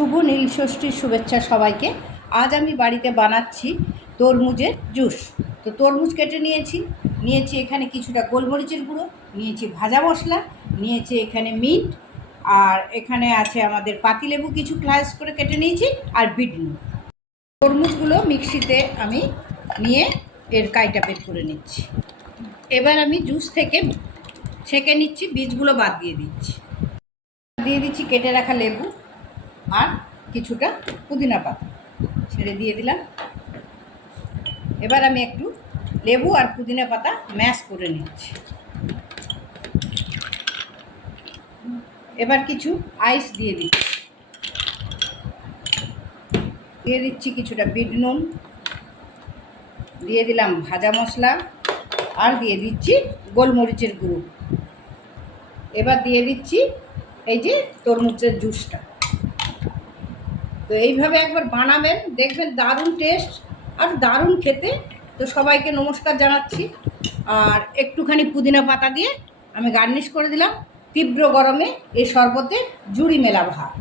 শুভ নীল ষষ্ঠীর শুভেচ্ছা সবাইকে। আজ আমি বাড়িতে বানাচ্ছি তরমুজের জুস। তো তরমুজ কেটে নিয়েছি নিয়েছি এখানে কিছুটা গোলমরিচের গুঁড়ো, নিয়েছি ভাজা মশলা, নিয়েছি এখানে মিট, আর এখানে আছে আমাদের পাতিলেবু কিছু স্লাইস করে কেটে নিয়েছি, আর বিট নুন। তরমুজগুলো মিক্সিতে আমি নিয়ে এর কাইটা বের করে নিচ্ছি। এবার আমি জুস থেকে ছেঁকে নিচ্ছি, বীজগুলো বাদ দিয়ে দিচ্ছি। দিয়ে দিচ্ছি কেটে রাখা লেবু। আর কিছুটা পুদিনা পাতা। ছেড়ে দিয়ে দিলাম। এবার আমি একটু লেবু আর পুদিনা পাতা ম্যাশ করে নিচ্ছি। এবার কিছু আইস দিয়ে দিচ্ছি। দিয়ে দিচ্ছি কিছুটা বিট নুন। দিয়ে দিলাম ভাজা মশলা আর দিয়ে দিচ্ছি গোলমরিচের গুঁড়ো। এবার দিয়ে দিচ্ছি এই যে তরমুজের জুসটা। তো এইভাবে একবার বানাবেন, দেখবেন দারুণ টেস্ট আর দারুণ খেতে। তো সবাইকে নমস্কার জানাচ্ছি। আর একটুখানি পুদিনা পাতা দিয়ে আমি গার্নিশ করে দিলাম। তীব্র গরমে এই শরবতে জুড়ি মেলা ভাত।